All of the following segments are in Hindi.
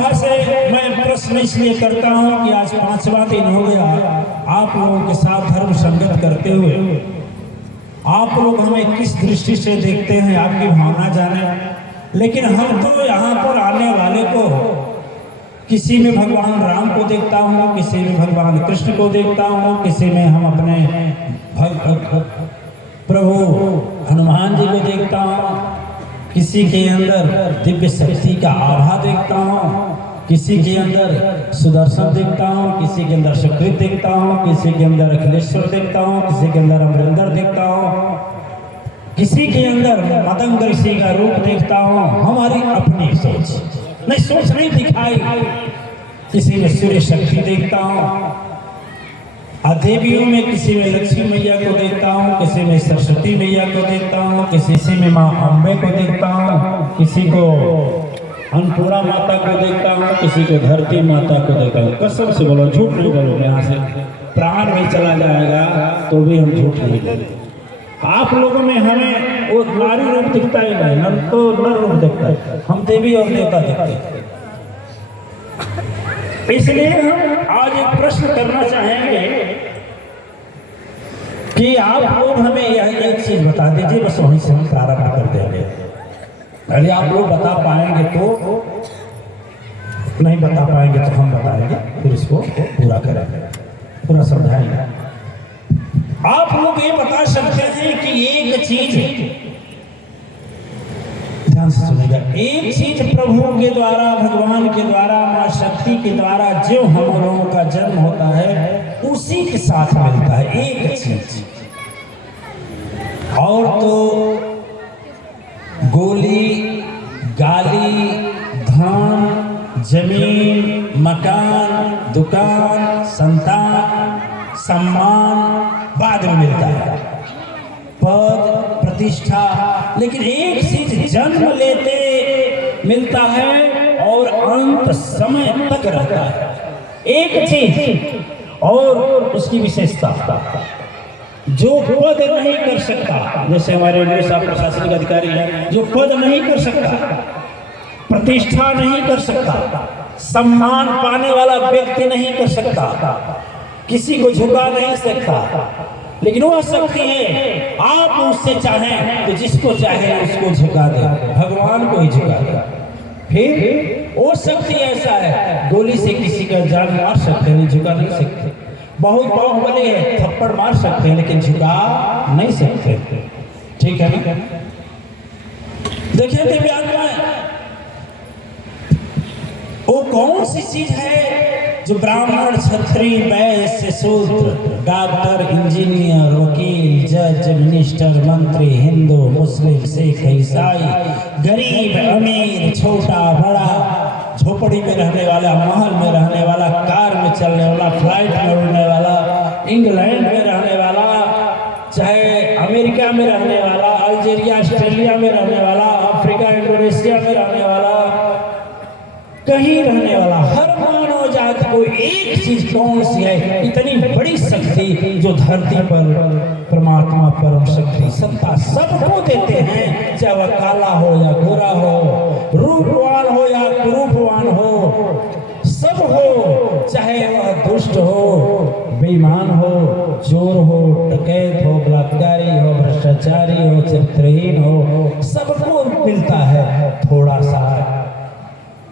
सभा से मैं प्रश्न इसलिए करता हूं कि आज 5वां दिन हो गया आप लोगों के साथ धर्म संगत करते हुए। आप लोग हमें किस दृष्टि से देखते हैं आपकी भावना जाने, लेकिन हम तो यहाँ पर आने वाले को किसी में भगवान राम को देखता हूँ, किसी में भगवान कृष्ण को देखता हूँ, किसी में हम अपने प्रभु हनुमान जी को देखता हूँ, किसी के अंदर दिव्य शक्ति का आभा देखता हूँ, किसी के अंदर सुदर्शन देखता हूँ, किसी के अंदर सुकृत देखता हूँ, किसी के अंदर अखिलेश्वर देखता हूँ, किसी के अंदर अमरिंदर देखता हूँ, किसी के अंदर मदंग ऋषि का रूप देखता हूँ। हमारी अपनी सोच नहीं दिखाई। किसी में सूर्य शक्ति देखता हूँ, देवियों में किसी में लक्ष्मी मैया को देखता हूँ, किसी में सरस्वती मैया को देखता हूँ, किसी में माँ अम्बे को देखता हूँ, किसी को अन्नपूर्णा माता को देखता हूँ, किसी को धरती माता को देखता हूँ। कसम से बोलो, झूठ नहीं बोलो। यहाँ से प्राण में चला जाएगा तो भी हम झूठ नहीं बोलेंगे। आप लोगों में हमें वो नारी रूप दिखता ही नहीं, हम तो नर रूप दिखता है, हम देवी और देवता दिखते हैं। इसलिए हम आज एक प्रश्न करना चाहेंगे कि आप लोग हमें यह एक चीज बता दीजिए, बस वहीं से हम प्रारंभ कर देंगे। पहले आप लोग बता पाएंगे तो, नहीं बता पाएंगे तो हम बताएंगे, फिर इसको पूरा करेंगे, पूरा समझाएंगे। आप लोग ये बता सकते हैं कि एक चीज, ध्यान से सुनिएगा, एक चीज प्रभु के द्वारा, भगवान के द्वारा, माँ शक्ति के द्वारा जो हम लोगों का जन्म होता है उसी के साथ मिलता है। एक चीज और तो गोली, गाली, धन, जमीन, मकान, दुकान, संतान, सम्मान बाद में मिलता है, पद, प्रतिष्ठा। लेकिन एक चीज जन्म लेते मिलता है और अंत समय तक रहता है। एक चीज और उसकी विशेषता, जो पद नहीं कर सकता, जैसे हमारे साहब प्रशासनिक अधिकारी हैं, जो पद नहीं कर सकता, प्रतिष्ठा नहीं कर सकता, सम्मान पाने वाला व्यक्ति नहीं कर सकता, किसी को झुका नहीं सकता, लेकिन वह शक्ति है आप उससे चाहें तो जिसको चाहे उसको झुका दे, भगवान को ही झुका दे। फिर वो शक्ति ऐसा है, गोली से किसी का जान मार सकते हैं, झुका नहीं सकते। बहुत बाहुबली है, थप्पड़ मार सकते हैं लेकिन झुका नहीं सकते। ठीक है ना? देखिए दिव्यांगनाएं, वो कौन सी चीज है जो ब्राह्मण, क्षत्रिय, वैश्य, शूद्र, डॉक्टर, इंजीनियर, वकील, जज, मिनिस्टर, मंत्री, हिंदू, मुस्लिम, सिख, ईसाई, गरीब, अमीर, छोटा, बड़ा, झोपड़ी में रहने वाला, महल में रहने वाला, कार में चलने वाला, फ्लाइट में उड़ने वाला, इंग्लैंड में रहने वाला, चाहे अमेरिका में रहने वाला, अल्जीरिया, ऑस्ट्रेलिया में रहने वाला, अफ्रीका, इंडोनेशिया में रहने वाला, कहीं रहने वाला, हर मानव जाति को एक चीज कौन सी है, इतनी बड़ी शक्ति जो धरती पर परमात्मा परम शक्ति सत्ता सबको देते हैं, चाहे वह काला हो या गोरा हो, रूपवान हो या कुरूपवान हो, सब हो, चाहे वह दुष्ट हो, बेईमान हो, चोर हो, डकैत हो, बलात्कारी हो, भ्रष्टाचारी हो, चरित्रहीन हो, सबको मिलता है। थोड़ा सा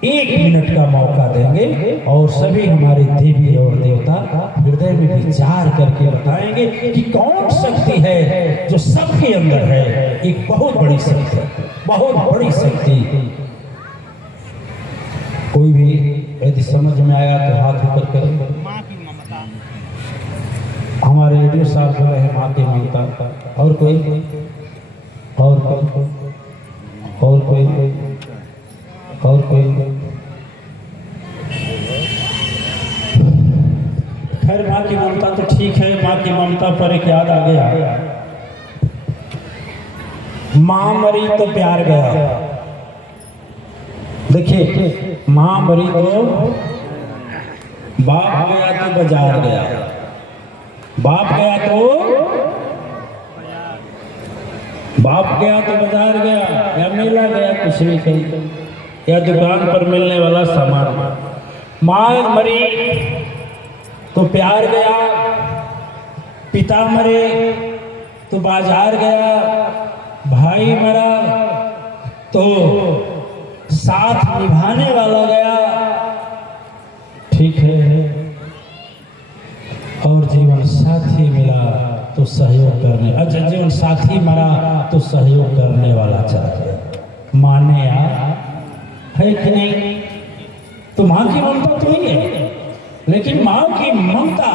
1 मिनट का मौका देंगे और सभी हमारे देवी और देवता हृदय में विचार करके बताएंगे कि कौन शक्ति है जो सबके अंदर है। एक बहुत बड़ी शक्ति, बहुत बड़ी शक्ति। कोई भी यदि समझ में आया तो हाथ ऊपर करें। हमारे रेडियो साहब जो है माँ की ममता। और कोई और कोई और कोई और कोई खैर, माँ की ममता तो ठीक है। माँ की ममता पर एक याद आ गया, माँ मरी तो प्यार गया। देखिए, माँ मरी तो बाप गया तो बाजार गया, बाप गया तो बाजार गया, या मेला गया, कुछ भी कहीं, या दुकान पर मिलने वाला सामान। माँ मरी तो प्यार गया, पिता मरे तो बाजार गया, भाई मरा तो साथ निभाने वाला गया। ठीक है, और जीवन साथी मिला तो सहयोग करने, अच्छा जीवन साथी मरा तो सहयोग करने वाला चाहिए। माने यार, है कि नहीं? तो माँ की ममता तो ही है, लेकिन माँ की ममता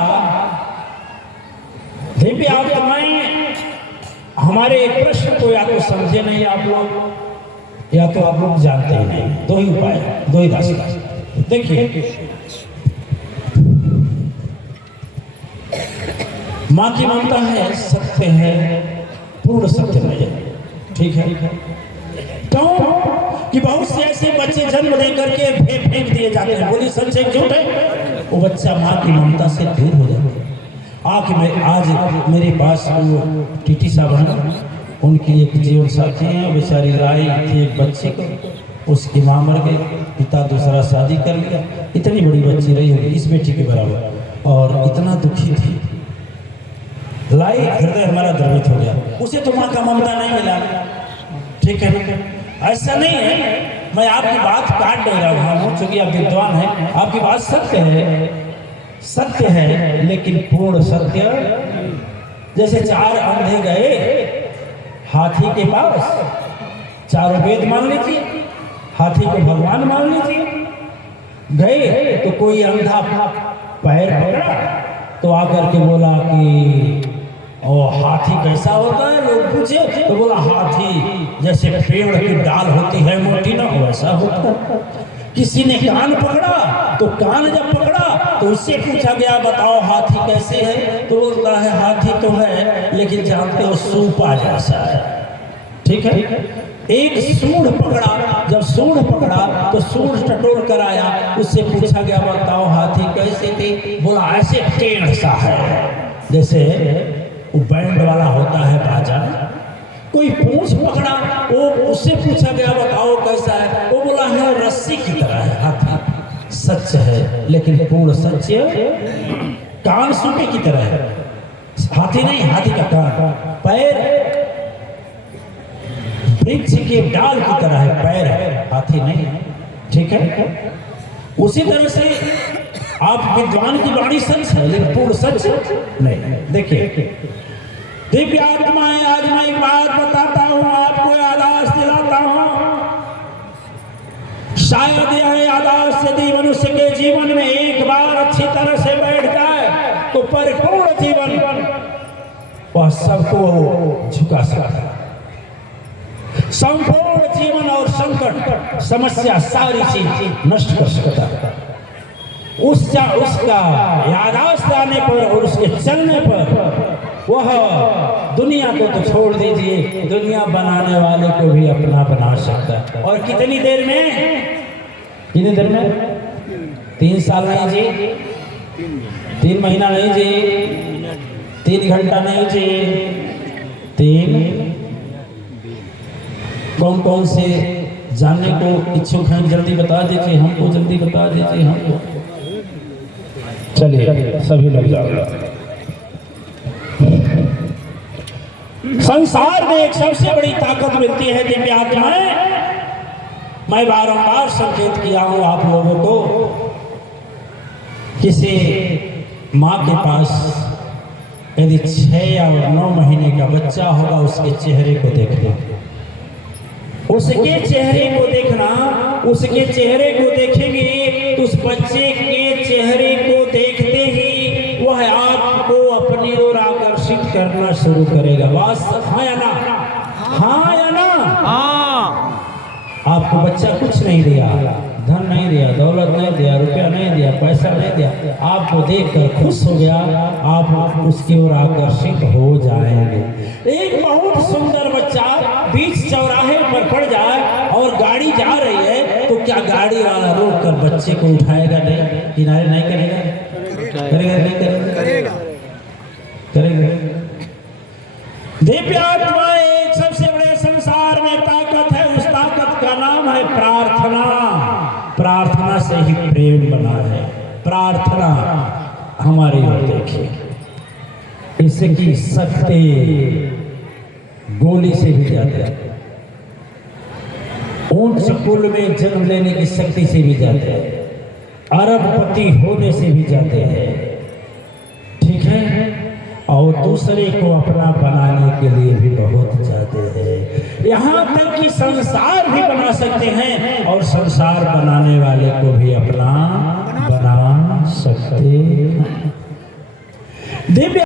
देवी आत्माएं हमारे एक प्रश्न को या तो समझे नहीं आप लोग, या तो आप लोग जानते ही नहीं। दो ही उपाय, दो ही रास्ता। देखिए, माँ की ममता है, सत्य है, पूर्ण सत्य है। ठीक है, क्यों कि बहुत से ऐसे बच्चे जन्म दे करके फेंक दिए जाते हैं। बोली सच है झूठ है? वो बच्चा माँ की ममता से दूर हो जाता है। आज मेरे पास वो टीटी साहब हैं, उनकी एक जीवन साथी है, बेचारी लाई थी एक बच्चे को, उसकी माँ मर गई, पिता दूसरा शादी कर लिया। इतनी बड़ी बच्ची रही होगी इस बेटी के बराबर, और इतना दुखी थी, लाई हृदय हमारा द्रवित हो गया। उसे तो माँ का ममता नहीं मिला। ठीक है, ऐसा नहीं है, मैं आपकी बात काट नहीं रहा हूँ, चूंकि आप विद्वान हैं, आपकी बात सत्य है, सत्य है, लेकिन पूर्ण सत्य। जैसे चार अंधे गए हाथी के पास, चारों वेद मान लीजिए, हाथी को भगवान मान लीजिए, गए तो कोई अंधा पैर पकड़ा तो आकर के बोला कि और हाथी कैसा होता है? लोग पूछे तो बोला हाथी जैसे पेड़ की डाल होती है मोटी ना, वैसा होता है। किसी ने कान पकड़ा तो कान जब पकड़ा तो उससे पूछा गया बताओ हाथी कैसे है? तो बोलता है हाथी तो है, लेकिन जानते हो सूपा जैसा है। ठीक है, एक सूंड पकड़ा, जब सूंड पकड़ा तो सूंड टटोल कर आया, उससे पूछा गया बताओ हाथी कैसे थे? बोला ऐसे टेढ़ सा है, जैसे वो बैंड वाला होता है बाजा। कोई पूंछ पकड़ा, वो उससे पूछा गया बताओ कैसा है? वो बोला है रस्सी की तरह है हाथी। सच है, लेकिन पूर्ण सत्य कान सूपे की तरह है। हाथी नहीं, हाथी का कान, पैर वृक्ष के डाल की तरह है, पैर है, हाथी नहीं। ठीक है, उसी तरह से आप विद्वान की वाणी सच है, लेकिन पूर्ण सच नहीं। देखिए दिव्य आत्माएं, आज मैं एक बात बताता हूं, आपको यादाश्त दिलाता हूं। शायद यह यादाश्त यदि मनुष्य के जीवन में एक बार अच्छी तरह से बैठ जाए तो परिपूर्ण जीवन वह सबको झुका सकता है। संपूर्ण जीवन और संकट समस्या सारी चीज नष्ट कर सकता है। उसका यादाश्त आने पर और उसके चलने पर वह दुनिया को तो छोड़ दीजिए, दुनिया बनाने वाले को भी अपना बना सकता है। और कितनी देर में? कितनी देर में? 3 साल नहीं जी, 3 महीना नहीं जी, 3 घंटा नहीं जी, 3। कौन कौन से जानने को इच्छुक हैं जल्दी बता दीजिए, हमको जल्दी बता दीजिए हमको। चलिए सभी लोग जाओ। संसार में एक सबसे बड़ी ताकत मिलती है दिव्य आत्माएं। मैं बारंबार संकेत किया हूं आप लोगों को, किसी माँ के पास यदि 6 या 9 महीने का बच्चा होगा, उसके चेहरे को देखना, उसके चेहरे को देखना, उसके चेहरे को देखेंगे तो उस बच्चे के चेहरे को देखते ही वह आपको अपनी ओर आकर्षित करना शुरू करेगा। बस हाँ या ना? हाँ या ना? हाँ। आपको बच्चा कुछ नहीं दिया, धन नहीं दिया, दौलत नहीं दिया, रुपया नहीं दिया, पैसा नहीं दिया, आपको देखकर खुश हो गया, आप उसकी ओर आकर्षित हो जाएंगे। एक बहुत सुंदर बच्चा बीच चौराहे पर पड़ जाए और गाड़ी जा रही है तो क्या गाड़ी वाला रोक कर बच्चे को उठाएगा? नहीं, किनारे नहीं करेगा? करेगा नहीं करेगा? करेगा। दिव्य आत्मा एक सबसे बड़े संसार में ताकत है, उस ताकत का नाम है प्रार्थना। प्रार्थना से से ही प्रेम बना है। प्रार्थना हमारी ओर देखिए, इसकी शक्ति गोली से भी ज्यादा है, ऊंट कुल में जन्म लेने की शक्ति से भी ज्यादा है, अरबपति होने से भी ज्यादा है, ठीक है, और दूसरे को अपना बनाने के लिए भी बहुत ज्यादा है। यहाँ तक कि संसार भी बना सकते हैं और संसार बनाने वाले को भी अपना बना सकते हैं। दिव्य